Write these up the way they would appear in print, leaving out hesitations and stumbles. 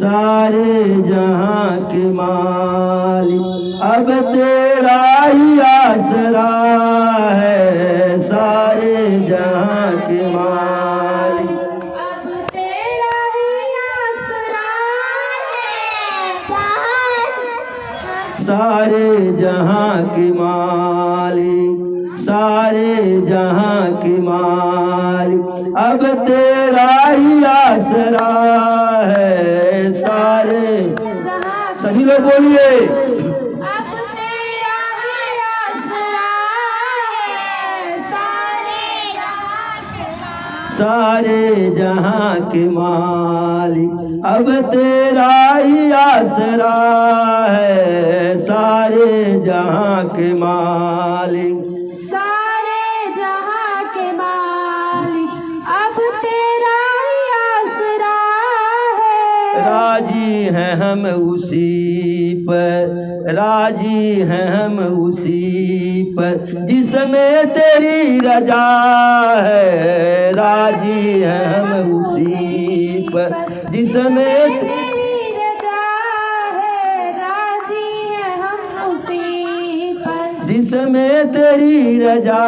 सारे जहां के मालिक अब तेरा ही आसरा है। सारे जहां के मालिक अब तेरा ही आसरा है। सारे जहां के मालिक सारे जहां के मालिक अब तेरा ही आसरा है। सारे सभी लोग बोलिए अब तेरा ही आसरा है। सारे जहां के मालिक अब तेरा ही आसरा है। सारे जहां के मालिक सारे जहां के मालिक अब तेरा ही आसरा है। राजी हैं हम उसी पर, राजी हैं हम उसी पर जिसमें तेरी रजा है। राजी हैं हम उसी पर जिसमें तेरी रजा है। राजी है हम उसी पर जिसमें तेरी रजा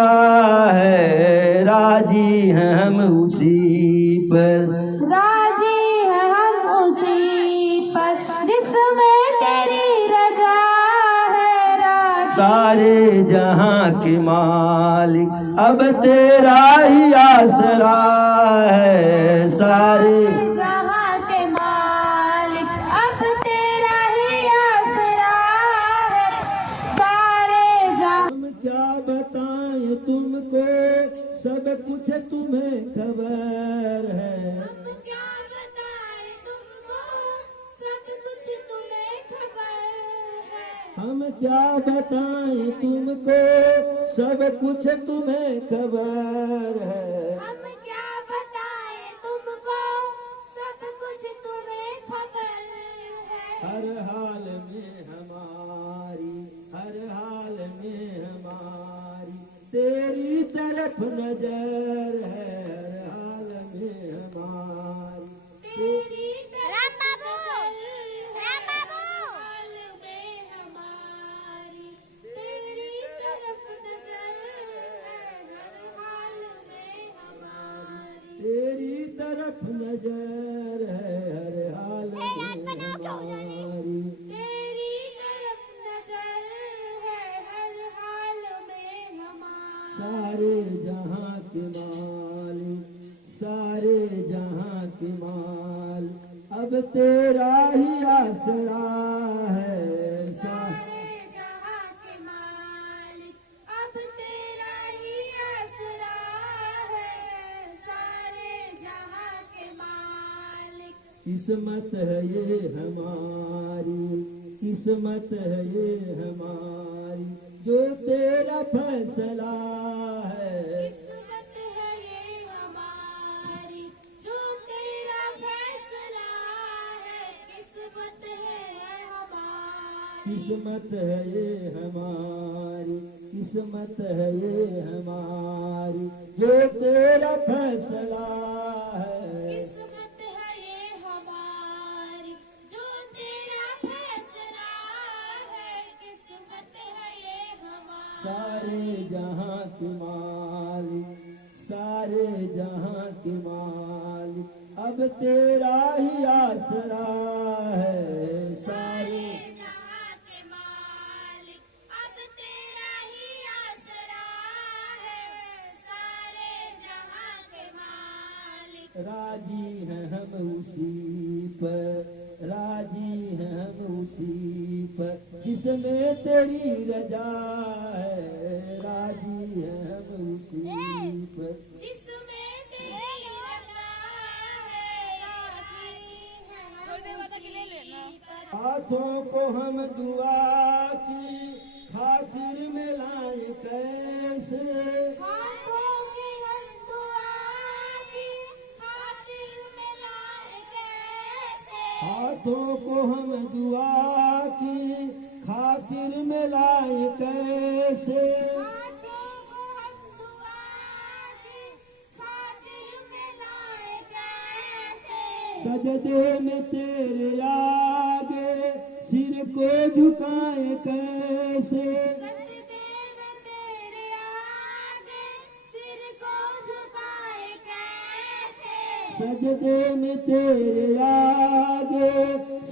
है। राजी हैं हम उसी पर राजी है हम उसी पर जिसमें तेरी रजा है। राजी सारे जहां के मालिक अब तेरा ही आसरा है। सारे जहां के मालिक अब तेरा ही आसरा है। सारे जहां हम क्या बताएं तुमको, सब कुछ तुम्हें खबर है। अब क्या बताएं तुमको, सब कुछ तुम्हें खबर है। हम क्या बताएं तुमको, सब कुछ तुम्हें खबर है। हम क्या बताएं तुमको, सब कुछ तुम्हें खबर है। हर हाल में हमारी, हर हाल में हमारी तेरी तरफ नजर है। हर हाल में हमारी तेरी तरफ नजर है। हाल में हमारी तेरी तरफ नजर है। हर हाल में हमारी तेरी तरफ नजर है। हर हाल में हमारी तेरी तरफ नजर है। हर हाल में हमारी सारे जहां के मालिक, सारे जहां के मालिक अब तेरा ही आसरा है। सारे जहां के मालिक अब तेरा ही आसरा है। सारे जहां के मालिक किस्मत है ये हमारी, किस्मत है ये हमारी जो तेरा फैसला है। किस्मत है ये हमारी जो तेरा फैसला है। किस्मत है हमारी किस्मत है ये हमारी, किस्मत है ये हमारी जो तेरा फैसला है। किस्मत है ये हमारी जो तेरा फैसला है। किस्मत है ये हमारी सारे जहां के मालिक, सारे जहां के मालिक अब तेरा ही आसरा है। सारे जहां के मालिक अब तेरा ही आसरा है। सारे जहां के मालिक राजी हैं हम उसी पर, राजी हैं हम उसी पर जिसमें तेरी रजा है। राजी हैं हम उसी पर जिसमें तेरी रजा है। राजी है हम उसी पर हाथों को हम दुआ की खातिर में लाए कैसे। हाथों की हम दुआ की खातिर में लाए कैसे। हाथों को हम दुआ की खातिर में लाए कैसे। हाथों को हम दुआ की खातिर में लाए कैसे। सजदे में तेरे झुकाए कैसे, सतदेव तेरे आगे सिर को झुकाए कैसे, सजदे में तेरे आगे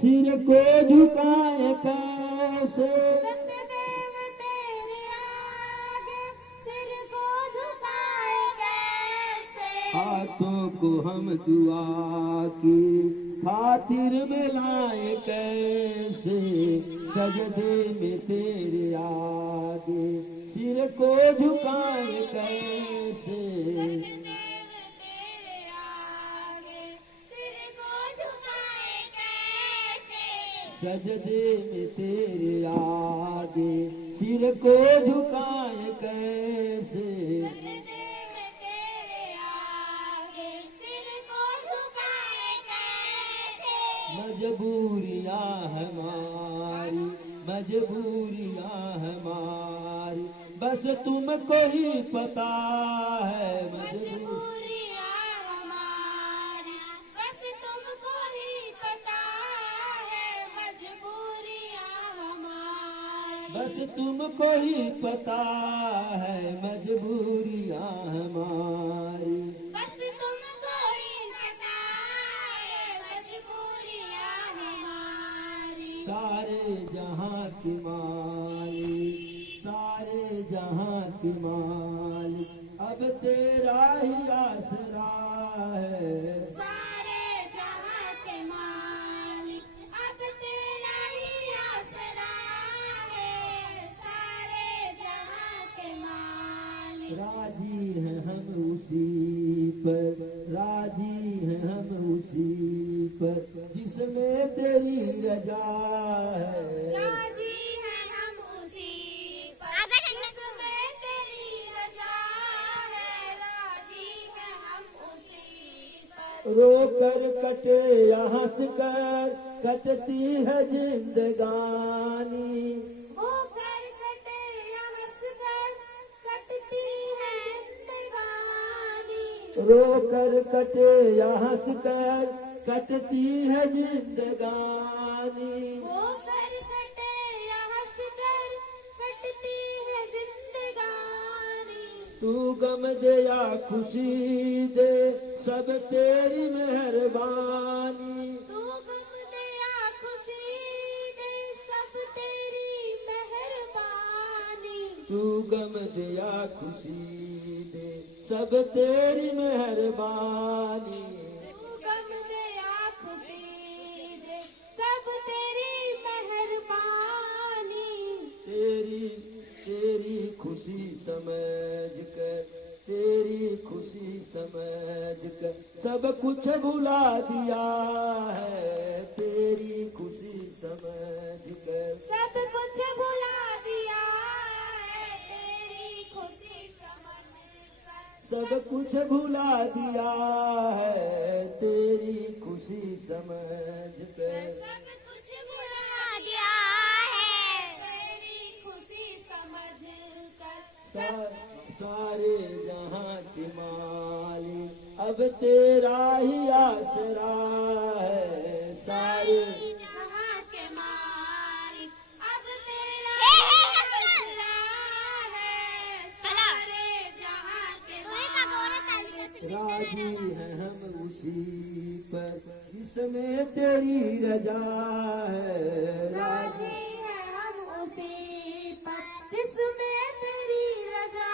सिर को झुकाए कैसे, सतदेव तेरे आगे सिर को झुकाए कैसे, हाथों को हम दुआ की खातिर में लाए कैसे, सजदे में तेरे आगे सिर को झुकाए कैसे, सतदेव तेरे आगे सिर को झुकाए कैसे, सजदे में तेरे आगे सिर को झुकाए कैसे, सतदेव तेरे आगे सिर को झुकाए कैसे, मजबूरियां हमारी, मजबूरियां हमारी, बस तुमको ही पता है, मजबूरियां हमारी बस तुमको ही पता है, मजबूरियां हमारी बस तुमको ही पता है, मजबूरियां हमारी, बस तुमको ही पता है, मजबूरियां हमारी सारे जहां की मालिक, सारे जहां की मालिक, अब तेरा ही आसरा है, सारे जहां के मालिक अब तेरा ही आसरा है, सारे जहां के मालिक राजी हैं हम उसी पर, राजी हैं हम उसी पर, जिसमें तेरी रजा है, राजी हैं हम उसी पर जिसमें तेरी रजा है, राजी हैं हम उसी पर रो कर कटे या हंस कर कटती है जिंदगानी, वो कर कटे या हंस कर कटती है जिंदगानी, रो कर कटे या हंस कर कटती है जिंदगानी, वो कर कटे या हंस कर कटती है जिंदगानी, तू गम दे या खुशी दे सब तेरी मेहरबानी, तू गम दे या खुशी दे सब तेरी मेहरबानी, तू गम दे या खुशी दे सब तेरी मेहरबानी, तू गम दे या खुशी दे सब तेरी मेहरबानी, तेरी तेरी खुशी समझ कर, तेरी खुशी समझ कर सब कुछ भुला दिया है, तेरी खुशी समझ कर सब कुछ भुला दिया है, तेरी खुशी समझ कर सब कुछ भुला दिया है, तेरी खुशी समझ कर सब कुछ भुला दिया है, तेरी खुशी समझ कर सारे जहां के मालिक अब तेरा ही आसरा है, सारे जहां के मालिक अब तेरा ही आसरा है, सारे जहां के मालिक राजी हैं हम उसी पर जिसमें तेरी रजा है, राजी है हम उसी पर जिसमें तेरी रजा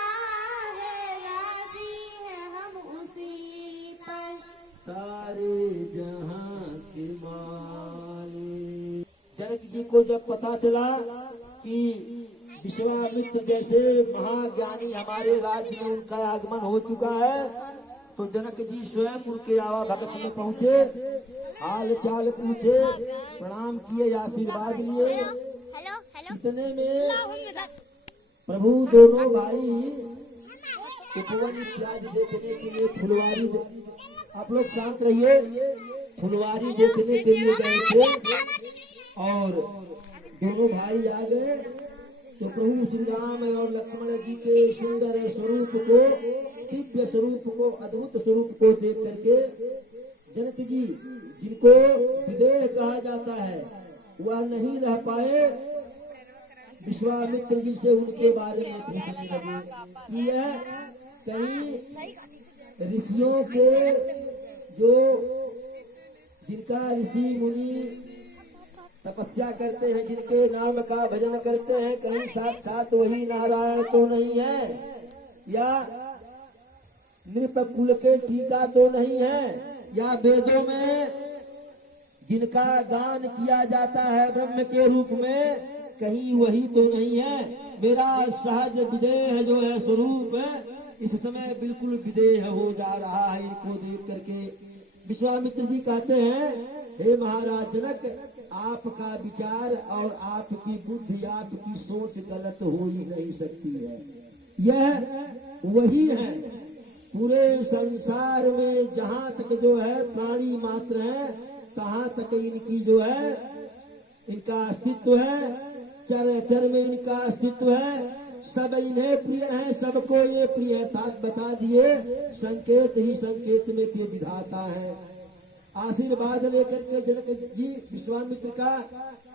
है, राजी है हम उसी पर सारे जहां के मालिक। जनक जी को जब पता चला कि विश्वामित्र जैसे महाज्ञानी हमारे राज्य में उनका आगमन हो चुका है, तो जनक जी स्वयं उनके आवा भगत में पहुंचे, हाल चाल पूछे, प्रणाम किए, आशीर्वाद लिए। इतने में प्रभु दोनों भाई उपवन इत्यादि देखने के लिए फुलवारी, आप लोग शांत रहिए, फुलवारी देखने के लिए गए थे और दोनों भाई आ गए। तो प्रभु श्री राम और लक्ष्मण जी के सुंदर स्वरूप को, दिव्य स्वरूप को, अद्भुत स्वरूप को देख करके जनक जी, जिनको विदेह कहा जाता है, वह नहीं रह पाए विश्वामित्र जी से उनके बारे में पूछने लगे कि यह कहीं ऋषियों के जो जिनका ऋषि मुनि तपस्या करते हैं, जिनके नाम का भजन करते हैं, कहीं साक्षात वही नारायण तो नहीं है, या नृप कुल के टीका तो नहीं है, या वेदों में जिनका गान किया जाता है ब्रह्म के रूप में, कहीं वही तो नहीं है। मेरा सहज विदेह जो है स्वरूप इस समय बिल्कुल विदेह हो जा रहा है इनको देख करके। विश्वामित्र जी कहते हैं, हे महाराज जनक, आपका विचार और आपकी बुद्धि, आपकी सोच गलत हो ही नहीं सकती है। यह वही है पूरे संसार में जहाँ तक जो है प्राणी मात्र है, तहाँ तक इनकी जो है इनका अस्तित्व है, चर चर में इनका अस्तित्व है, सब इन्हें प्रिय है, सबको ये प्रियता बता दिए। संकेत ही संकेत में के विधाता है। आशीर्वाद लेकर के जनक जी विश्वामित्र का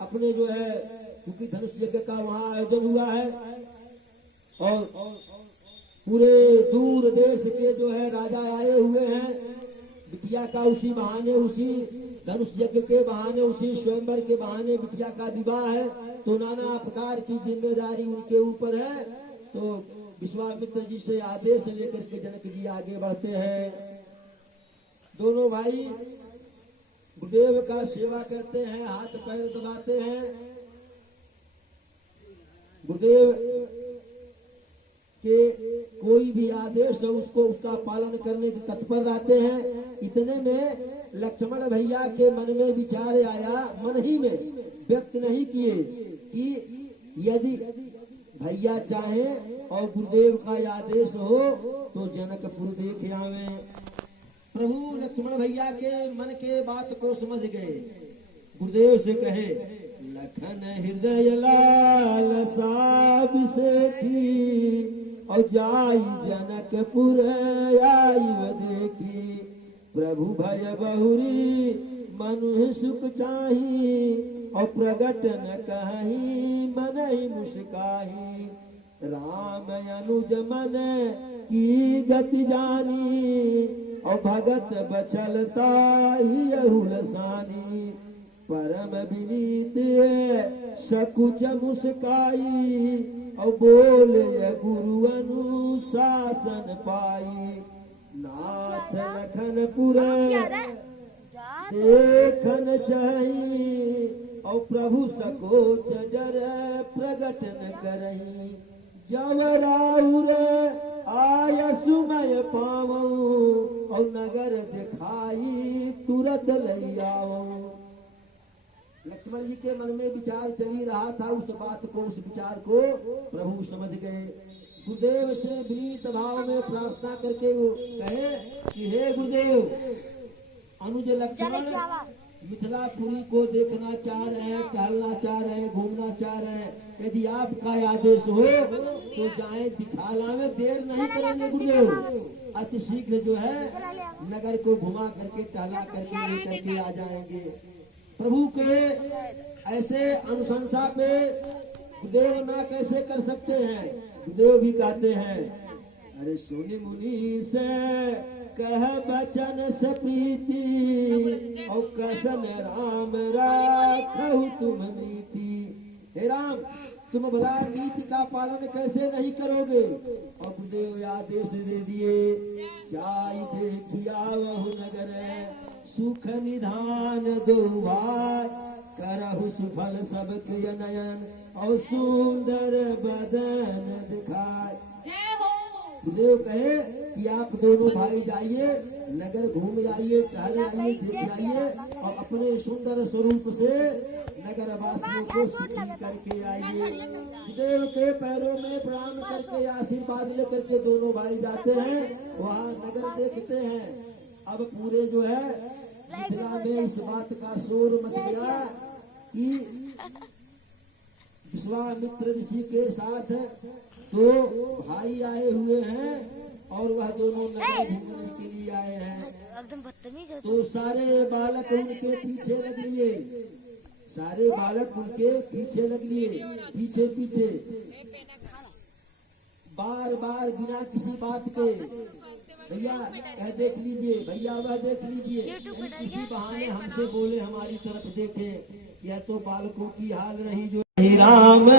अपने जो है, क्योंकि धनुष यज्ञ का वहाँ आयोजन हुआ है और पूरे दूर देश के जो है राजा आए हुए हैं। बिटिया का उसी बहाने, उसी धनुष यज्ञ के बहाने, उसी स्वयंवर के बहाने बिटिया का विवाह है, तो नाना प्रकार की जिम्मेदारी उनके ऊपर है। तो विश्वामित्र जी से आदेश लेकर के जनक जी आगे बढ़ते हैं। दोनों भाई गुरुदेव का सेवा करते हैं, हाथ पैर दबाते हैं, गुरुदेव के कोई भी आदेश है उसको उसका पालन करने के तत्पर रहते हैं। इतने में लक्ष्मण भैया के मन में विचार आया, मन ही में व्यक्त नहीं किए कि यदि भैया चाहे और गुरुदेव का आदेश हो तो जनकपुर देख आवे। प्रभु लक्ष्मण भैया के मन के बात को समझ गए। गुरुदेव से कहे, लखन हृदय लाल साब से थी और जाई जनकपुर आई देखी, प्रभु भय बहुरी मनु सुख चाही और प्रगट न कहीं मन मुस्काही, राम अनुज मन की गति जानी और भगत बचलता ही अहुलसानी, परम विनीत सकुच मुस्काई और बोले गुरु अनुशासन पाई, नाथ लखनपुर देखन चाही और प्रभु सकोच जर प्रगट न करही, जब राउर आय सुमय पावऊं और नगर दिखाई तुरंत लई आओ। लक्ष्मण जी के मन में विचार चली रहा था, उस बात को, उस विचार को प्रभु समझ गए। गुरुदेव से विनीत भाव में प्रार्थना करके वो कहे कि हे गुरुदेव, अनुज लक्ष्मण मिथिलापुरी को देखना चाह रहे हैं, टहलना चाह रहे हैं, घूमना चाह रहे हैं, यदि आपका आदेश हो तो जाए दिखा लावे, देर नहीं करेंगे गुरुदेव, अति शीघ्र जो है नगर को घुमा करके टहला करके लेकर के आ जाएंगे। प्रभु के ऐसे अनुशंसा पे गुरुदेव ना कैसे कर सकते हैं। गुरुदेव भी कहते हैं, अरे सुनि मुनि से कह बचन से प्रीति और कसन राम राखहु तुम नीति। हे राम, तुम भला नीति का पालन कैसे नहीं करोगे। और गुरुदेव आदेश दे दिए, जाई देखिया वहु नगर सुख निधान दुआर, करहु सुफल सबके नयन और सुंदर बदन दिखाए। गुरुदेव कहे कि आप दोनों भाई जाइए, नगर घूम जाइए, टहल आइए, देख आइए और अपने सुंदर स्वरूप से नगर वासियों को सुखी करके आइए। गुरुदेव के पैरों में प्रणाम करके आशीर्वाद लेकर के दोनों भाई जाते हैं, वहाँ नगर देखते हैं। अब पूरे जो है मिथिला में इस बात का शोर मच गया कि विश्वामित्र ऋषि के साथ दो भाई आए हुए हैं और वह दोनों नगर घूमने के लिए आए हैं। तो सारे बालक उनके पीछे लग लिए, सारे बालक उनके पीछे लग लिए, पीछे पीछे, बार बार बिना किसी बात के। भैया देख लीजिए, भैया वह देख लीजिए, किसी बहाने हमसे बोले, हमारी तरफ देखे। यह तो बालकों की हाल रही जो राम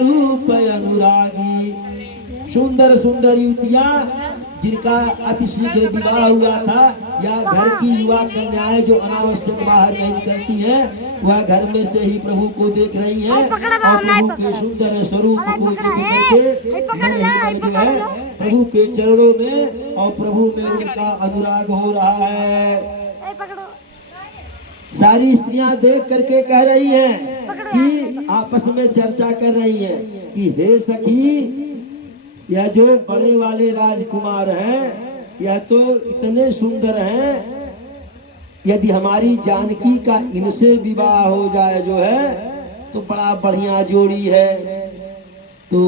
रूप अनुरागी। सुंदर सुंदर युवतियाँ जिनका अतिशीघ्र विवाह हुआ था, या घर की युवा कन्याएं जो अनावश्यक बाहर नहीं निकलती हैं, वह घर में से ही प्रभु को देख रही हैं और प्रभु के सुंदर स्वरूप को देख करके जो है प्रभु के चरणों में और प्रभु में उनका अनुराग हो रहा है। सारी स्त्रियां देख करके कह रही हैं कि आपस में चर्चा कर रही हैं कि हे सखी, यह जो बड़े वाले राजकुमार हैं, यह तो इतने सुंदर हैं, यदि हमारी जानकी का इनसे विवाह हो जाए जो है तो बड़ा बढ़िया जोड़ी है। तो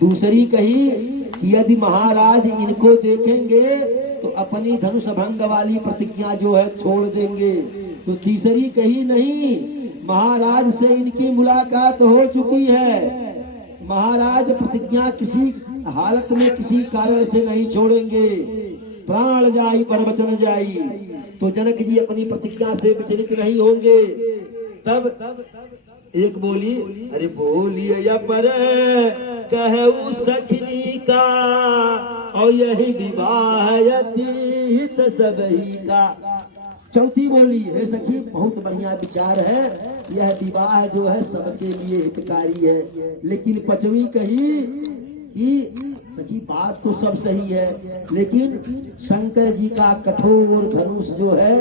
दूसरी कही कि यदि महाराज इनको देखेंगे तो अपनी धनुष भंग वाली प्रतिज्ञा जो है छोड़ देंगे। तो तीसरी कही नहीं, महाराज से इनकी मुलाकात हो चुकी है, महाराज प्रतिज्ञा किसी हालत में किसी कारण से नहीं छोड़ेंगे, प्राण जाई पर वचन जाई। तो जनक जी अपनी प्रतिज्ञा से विचलित नहीं होंगे। तब एक बोली, अरे बोलिए या पर कहू सखनी का, और यही विवाह यतीत सबही का। चौथी बोली, हे सखी बहुत बढ़िया विचार है, यह विवाह जो है सबके लिए हितकारी है। लेकिन पांचवी कही कि सखी बात तो सब सही है, लेकिन शंकर जी का कठोर धनुष जो है,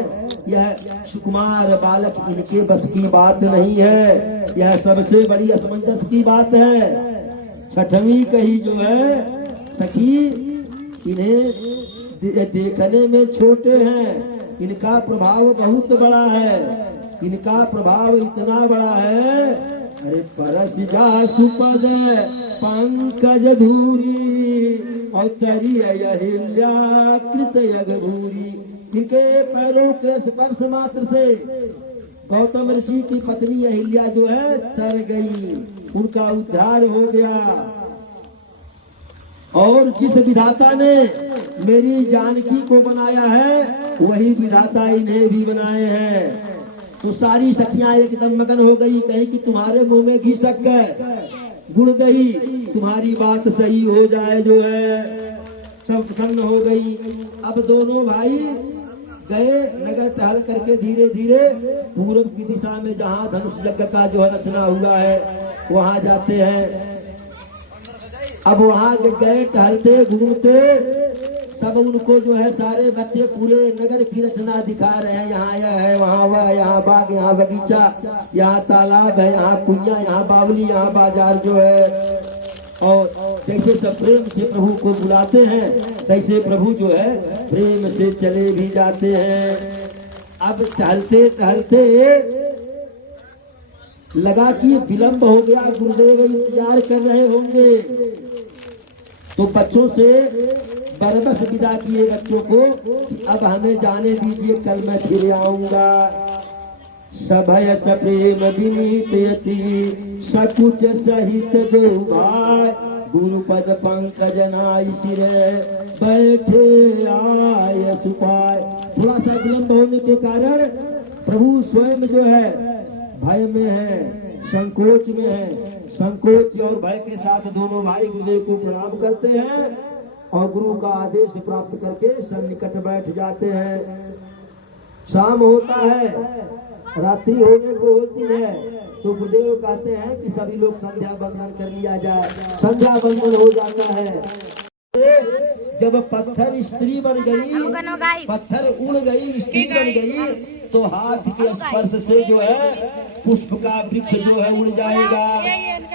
यह सुकुमार बालक इनके बस की बात नहीं है, यह सबसे बड़ी असमंजस की बात है। छठवीं कही जो है सखी, इन्हें देखने में छोटे हैं, इनका प्रभाव बहुत बड़ा है, इनका प्रभाव इतना बड़ा है, अरे परस जा सुपद पंकज धूरी और तरी अहिल्या कृत यगभूरी। इनके पैरों के स्पर्श मात्र से गौतम ऋषि की पत्नी अहिल्या जो है तर गई, उनका उद्धार हो गया। और जिस विधाता ने मेरी जानकी को बनाया है, वही विधाता इन्हें भी बनाए हैं। तो सारी सखियां एकदम मगन हो गई, कहीं कि तुम्हारे मुंह में घी शक्कर गुड़ दही, तुम्हारी बात सही हो जाए जो है। सब प्रसन्न हो गई। अब दोनों भाई गए नगर टहल करके धीरे धीरे पूर्व की दिशा में, जहाँ धनुष यज्ञ का जो है रचना हुआ है, वहाँ जाते हैं। अब वहाँ गए टहलते घूमते, सब उनको जो है सारे बच्चे पूरे नगर की रचना दिखा रहे हैं, यहाँ यह है, वहाँ वह, यहाँ बाग, यहाँ बगीचा, यहाँ तालाब है, यहाँ कुइयाँ, यहाँ बावली, यहाँ बाजार जो है। और जैसे सब प्रेम से प्रभु को बुलाते हैं, तैसे प्रभु जो है प्रेम से चले भी जाते हैं। अब टहलते टहलते लगा कि विलंब हो गया, गुरुदेव इंतजार कर रहे होंगे, तो बच्चों से बरबस विदा किए बच्चों को कि अब हमें जाने दीजिए, कल मैं फिर आऊंगा। सभय सप्रेम विनीत यति सकुच सहित दो भाई, गुरुपद पंकज नाई सिरे बैठे आय सुपाय। थोड़ा सा विलंब होने के कारण प्रभु स्वयं जो है भय में है, संकोच में है। संकोच और भय के साथ दोनों भाई गुरुदेव को प्रणाम करते हैं और गुरु का आदेश प्राप्त करके सन्निकट बैठ जाते हैं। शाम होता है, रात्रि होने को होती है, तो गुरुदेव कहते हैं कि सभी लोग संध्या बंदन कर लिया जाए। संध्या बंदन हो जाता है। जब पत्थर स्त्री बन गई, पत्थर उड़ गई, स्त्री बन गई, तो हाथ के स्पर्श से जो है पुष्प का वृक्ष जो है उड़ जाएगा।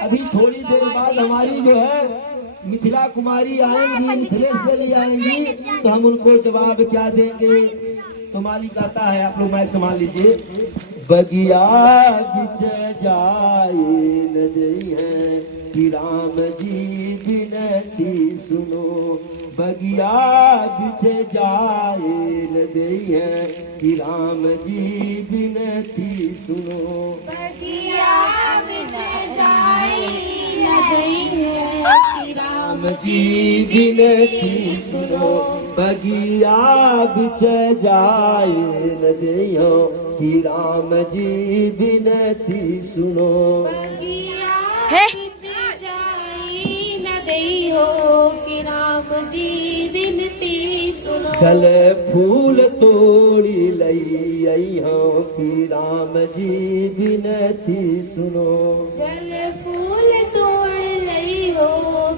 अभी थोड़ी देर बाद हमारी जो है मिथिला कुमारी आएंगी, मिथिलेश चली आएंगी, तो हम उनको जवाब क्या देंगे। तो मालिक आता है, आप लोग माइक संभाल लीजिए। बगिया बिछ जाए नदी है कि राम जी विनती सुनो, बगिया बिछ जाए न देइए कि राम जी बिनती सुनो। बगिया बिछ जाए न देइए कि राम जी बिनती सुनो। बगिया बिछ जाए न देइयो कि राम जी बिनती सुनो। बगिया बिछ जाए न देइयो कि राम जी बिनती सुनो। जल फूल तोड़ी लई अइहो कि राम जी बिनती सुनो। जल फूल तोड़ लई हो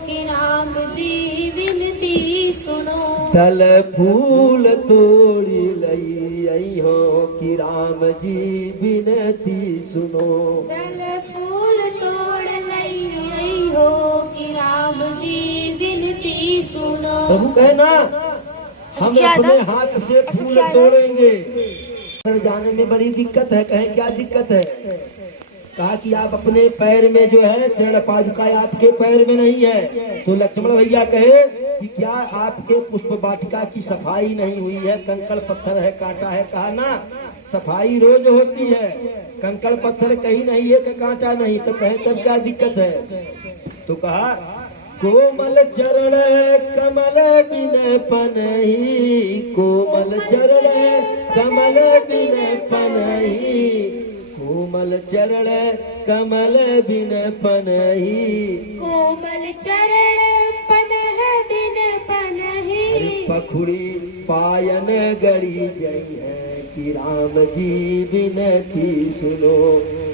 कि राम जी बिनती सुनो। जल फूल तोड़ी लई अइहो कि राम जी बिनती सुनो। जल फूल तोड़ लई हो कि राम जी बिनती सुनो। प्रभु कहे ना हम अपने हाथ से फूल तोड़ेंगे। जाने में बड़ी दिक्कत है। कहे क्या दिक्कत है? कहा कि आप अपने पैर में जो है चरण पादुका आपके पैर में नहीं है। तो लक्ष्मण भैया कहे कि क्या आपके पुष्प वाटिका की सफाई नहीं हुई है? कंकड़ पत्थर है, कांटा है। कहा ना सफाई रोज होती है, कंकड़ पत्थर कहीं नहीं है कि कांटा नहीं। तो कहे तब क्या दिक्कत है? तो कहा कोमल चरण कमल बिन पनहि। कोमल चरण कमल बिन पनहि। कोमल चरण कमल बिन पनहि। कोमल चरण पनह बिन पनहि। पखुड़ी पायन गड़ी गई है कि राम जी बिनती सुनो।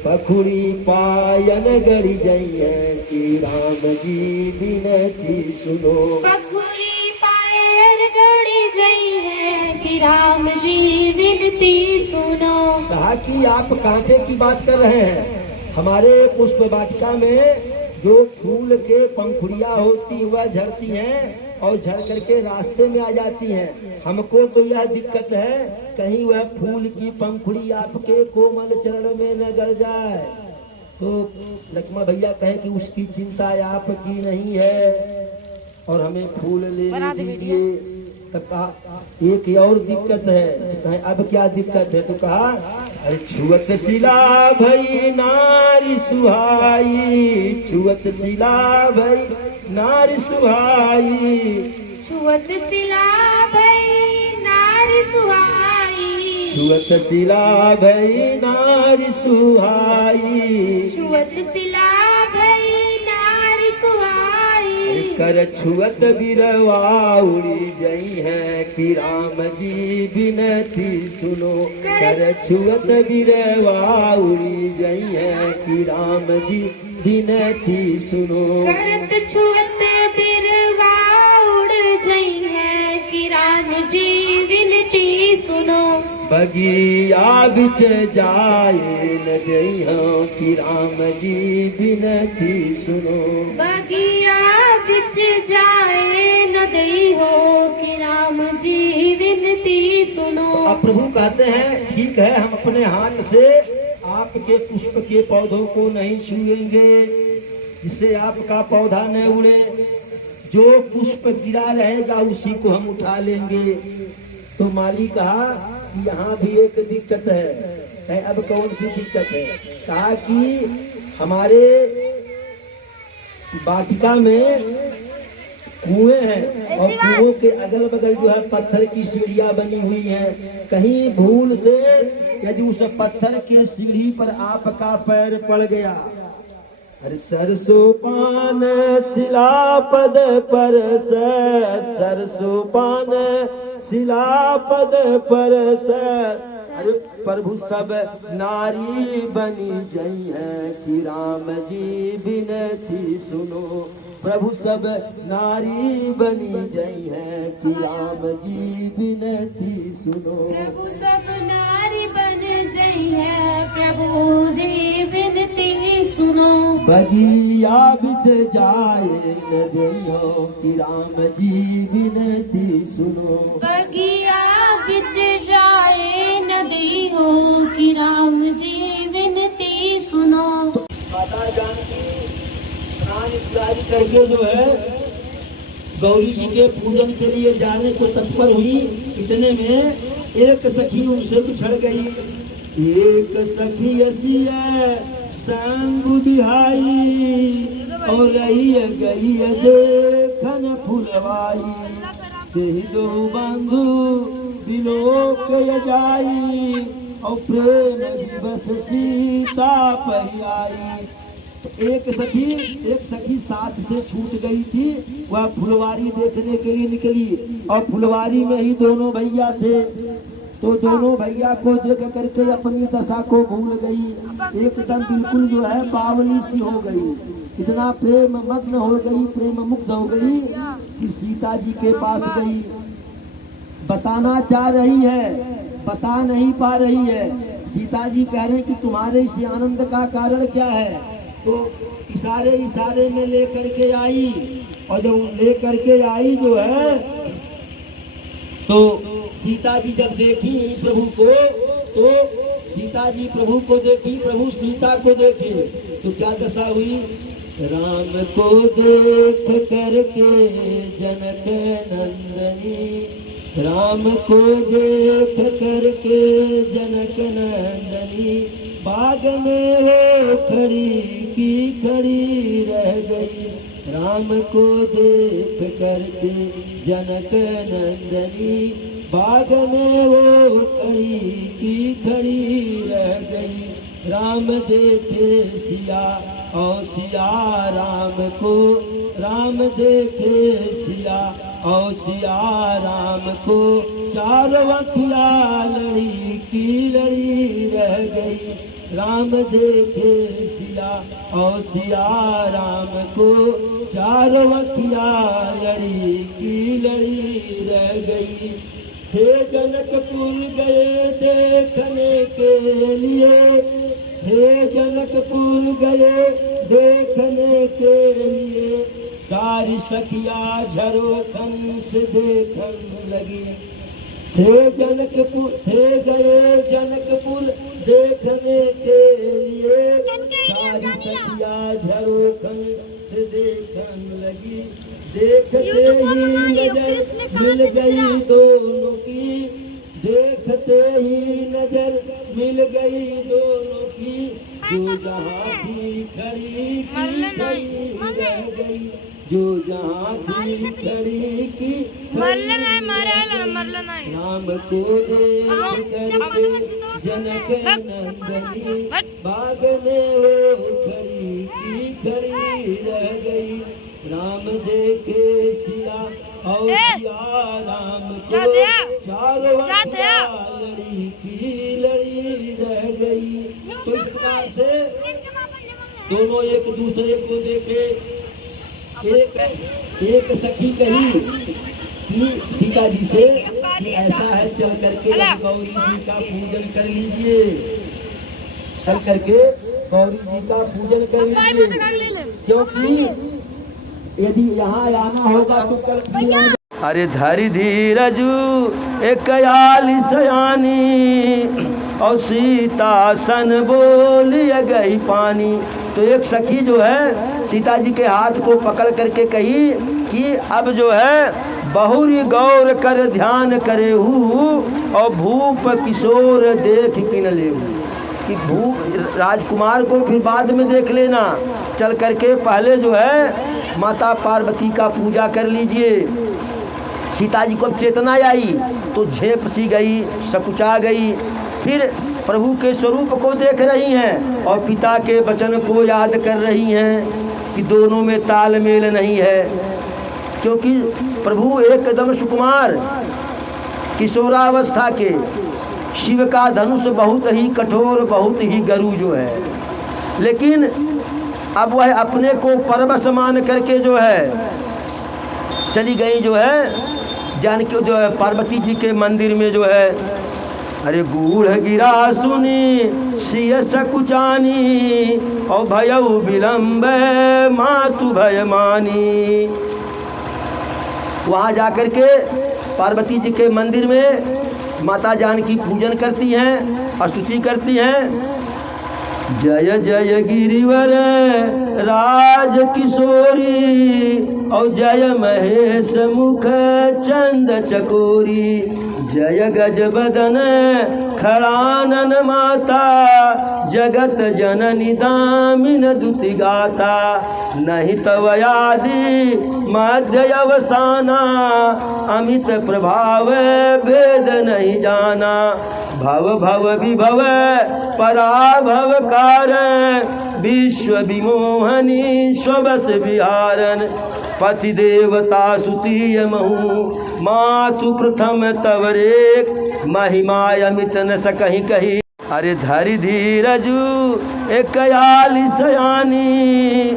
पखुड़ी पायन गड़ी गई है कि राम जी बिनती सुनो। पखुड़ी पायल गड़ी गई है कि राम जी बिनती सुनो। कहा कि आप कांटे की बात कर रहे हैं। हमारे पुष्प वाटिका में जो फूल के पंखुड़ियाँ होती वह झड़ती हैं और झड़ करके रास्ते में आ जाती हैं। हमको तो यह दिक्कत है कहीं वह फूल की पंखुड़ी आपके कोमल चरण में न गड़ जाए। तो लक्ष्मण भैया कहें कि उसकी चिंता आपकी नहीं है और हमें फूल ले दीजिए। तब कहा एक और दिक्कत है। तो कहे अब क्या दिक्कत है? तो कहा अरे छुअत सिला भई नारी सुहाई। छुअत सिला भई नारी सुहाई। छुअत सिला भई नारी सुहाई। छुअत सिला भई नारी सुहाई। छुअत सिला भई नारी सुहाई। कर छुअत बिरवा उड़ी गई है कि राम जी बिनती सुनो। कर छुअत बिरवा उड़ी गई है कि राम जी बिनती सुनो। करत छुअत बिरवा उड़ गई है कि राम जी बिनती सुनो। बगिया बिच जाए न देइहो कि राम जी बिनती सुनो। बगिया बिच जाए न दई हो कि राम जी बिनती सुनो। अब प्रभु कहते हैं ठीक है हम अपने हाथ से आपके पुष्प के पौधों को नहीं छुएंगे जिससे आपका पौधा न उड़े। जो पुष्प गिरा रहेगा उसी को हम उठा लेंगे। तो माली कहा कि यहाँ भी एक दिक्कत है। अब कौन सी दिक्कत है? कहा कि हमारे वाटिका में कुएं हैं और कुओं के अगल बगल जो है पत्थर की सीढ़ियां बनी हुई हैं। कहीं भूल से यदि उस पत्थर की सीढ़ी पर आपका पैर पड़ गया, अरे सरसों पान शिला पद पर सरसों पान शिला पद पर अरे प्रभु सब नारी बनी गई है कि राम जी बिनती सुनो। प्रभु सब नारी बनी गई है कि राम जी बिनती सुनो। प्रभु सब नारी बन गई है प्रभु जी बिनती सुनो। बगिया बिच जाए न देइहो कि राम जी बिनती सुनो। बगिया बिच जाए नदी हो कि राम जी बिनती सुनो। माता जानकी प्राण त्याग करके जो है गौरी जी के पूजन के लिए जाने को तत्पर हुई। इतने में एक सखी उनसे बिछड़ गई। एक सखी ऐसी है संग बिहाई, और रही गई देखन फुलवाई। तेहि दो बंधु बिलोक जाई, और प्रेम दिवस सीता पर आई। एक सखी साथ से छूट गई थी। वह फुलवारी देखने के लिए निकली, और फुलवारी में ही दोनों भैया थे। तो दोनों भैया को देख करके अपनी दशा को भूल गई। एकदम बिल्कुल जो है बावली सी हो गई। इतना प्रेम मग्न हो गई, प्रेम मुग्ध हो गई कि सीता जी के पास गई। बताना चाह रही है, बता नहीं पा रही है। सीता जी कह रहे कि तुम्हारे इस आनंद का कारण क्या है। तो इशारे में ले करके आई, और जब ले करके आई जो है, तो सीता जी जब देखी प्रभु को, तो सीता जी प्रभु को देखी, प्रभु सीता को देखे, तो क्या दशा हुई। राम को देख करके जनक नंदनी, राम को देख करके जनक नंदनी, बाग में वो खड़ी की खड़ी रह गई। राम को देख करके जनक नंदनी, बाग में वो खड़ी की खड़ी रह गई। राम देखे सिया और सिया राम को, राम देखे सिया और सिया राम को, चार वखिया लड़ी की लड़ी रह गई। राम देखे सिया और सिया राम को, चार वखिया लड़ी की लड़ी रह गई। हे जनकपुर गए देखने के लिए, हे जनकपुर गए देखने के लिए, सारी सखिया झरोखन से देखने लगी। हे गए जनकपुर देखने के लिए, सारी सखिया झरोखन से देखने लगी। देखते ही नजर मिल गई दोनों की, देखते ही नजर मिल गई दोनों की। जो जहाँ थी खड़ी की खड़ी रह गई, जो जहाँ थी खड़ी की राम को देख करके जनक नंदनी, बाग में वो खड़ी की खड़ी रह गई। राम देखे सिया और सिया राम को, चारों लड़ी की लड़ी रह गई। तो इस प्रकार से दोनों एक दूसरे को देखे। एक सखी कही कि सीता जी से कि ऐसा है, चल करके गौरी जी का पूजन कर लीजिए, चल करके गौरी जी का पूजन कर लीजिए, क्योंकि यदि यहाँ आना होगा तो कल। अरे धरी धीरजू एक आली सयानी, और सीता सन बोली गई पानी। तो एक सखी जो है सीता जी के हाथ को पकड़ करके कही कि अब जो है बहुरी गौर कर ध्यान करे हूँ, और भूप किशोर देख किन ले। कि भूप राजकुमार को फिर बाद में देख लेना, चल करके पहले जो है माता पार्वती का पूजा कर लीजिए। सीता जी को चेतना आई तो झेप सी गई, सकुचा गई। फिर प्रभु के स्वरूप को देख रही हैं और पिता के वचन को याद कर रही हैं कि दोनों में तालमेल नहीं है, क्योंकि प्रभु एकदम सुकुमार किशोरावस्था के, शिव का धनुष बहुत ही कठोर, बहुत ही गरु जो है। लेकिन अब वह अपने को परवश मान करके जो है चली गई जो है जानकी जो है पार्वती जी के मंदिर में जो है। अरे गूढ़ गिरा सुनी सिय सकुचानी, और भयउ विलम्ब मातु भय मानी। वहाँ जाकर के पार्वती जी के मंदिर में माता जानकी पूजन करती हैं, स्तुति करती हैं। जय जय गिरिवर राज किशोरी और जय महेश मुख चंद चकोरी। जय गज बदन खड़ानन माता जगत जननी दामिन दुति गाता। नहीं तव आदि मध्य अवसाना अमित प्रभाव वेद नहीं जाना। भव भव विभव पराभव कारण विश्व विमोहनी स्वबस विहारन। पति देवता सुतीय महु मातु प्रथम तवरेक महिमा अमित न सकहीं कही। अरे धरि धीरजु एकयाली सयानी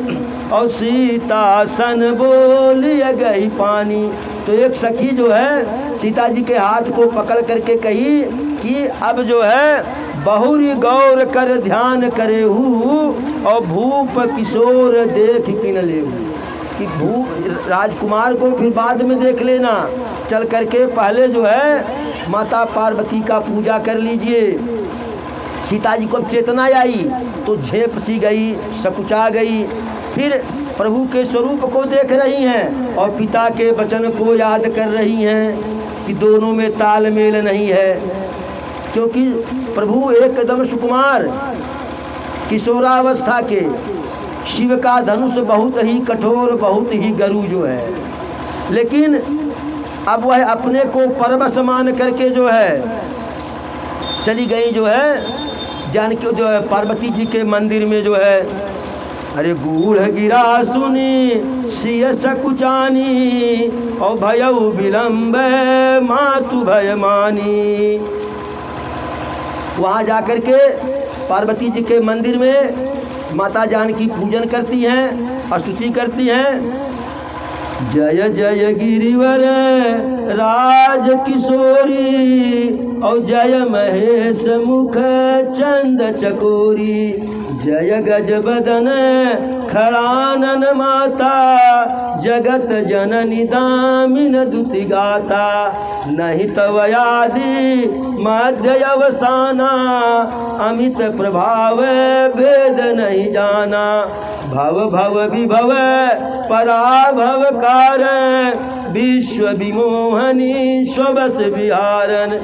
और सीता सन बोलिए गई पानी। तो एक सखी जो है सीता जी के हाथ को पकड़ करके कही कि अब जो है बहुरी गौर कर ध्यान करे हूँ और भूप किशोर देख कि न ले। कि भूप राजकुमार को फिर बाद में देख लेना, चल करके पहले जो है माता पार्वती का पूजा कर लीजिए। सीता जी को चेतना आई तो झेप सी गई, सकुचा गई। फिर प्रभु के स्वरूप को देख रही हैं और पिता के वचन को याद कर रही हैं कि दोनों में तालमेल नहीं है। क्योंकि प्रभु एकदम सुकुमार किशोरावस्था के, शिव का धनुष बहुत ही कठोर बहुत ही गरु जो है, लेकिन अब वह अपने को परवश मान करके जो है चली गई जो है जानकी जो है पार्वती जी के मंदिर में जो है। अरे गूढ़ गिरा सुनी सिय सकुचानी और भयउ विलम्ब मातु भय मानी। वहाँ जाकर के पार्वती जी के मंदिर में माता जानकी पूजन करती हैं, स्तुति करती हैं। जय जय गिरिवर राज किशोरी और जय महेश मुख चंद चकोरी। जय गज बदन खड़ानन माता जगत जननी दामिन दुति गाता। नहीं तव आदि मध्य अवसाना अमित प्रभाव वेद नहीं जाना। भव भव विभव पराभव कारण विश्व विमोहनी स्वबस विहारन।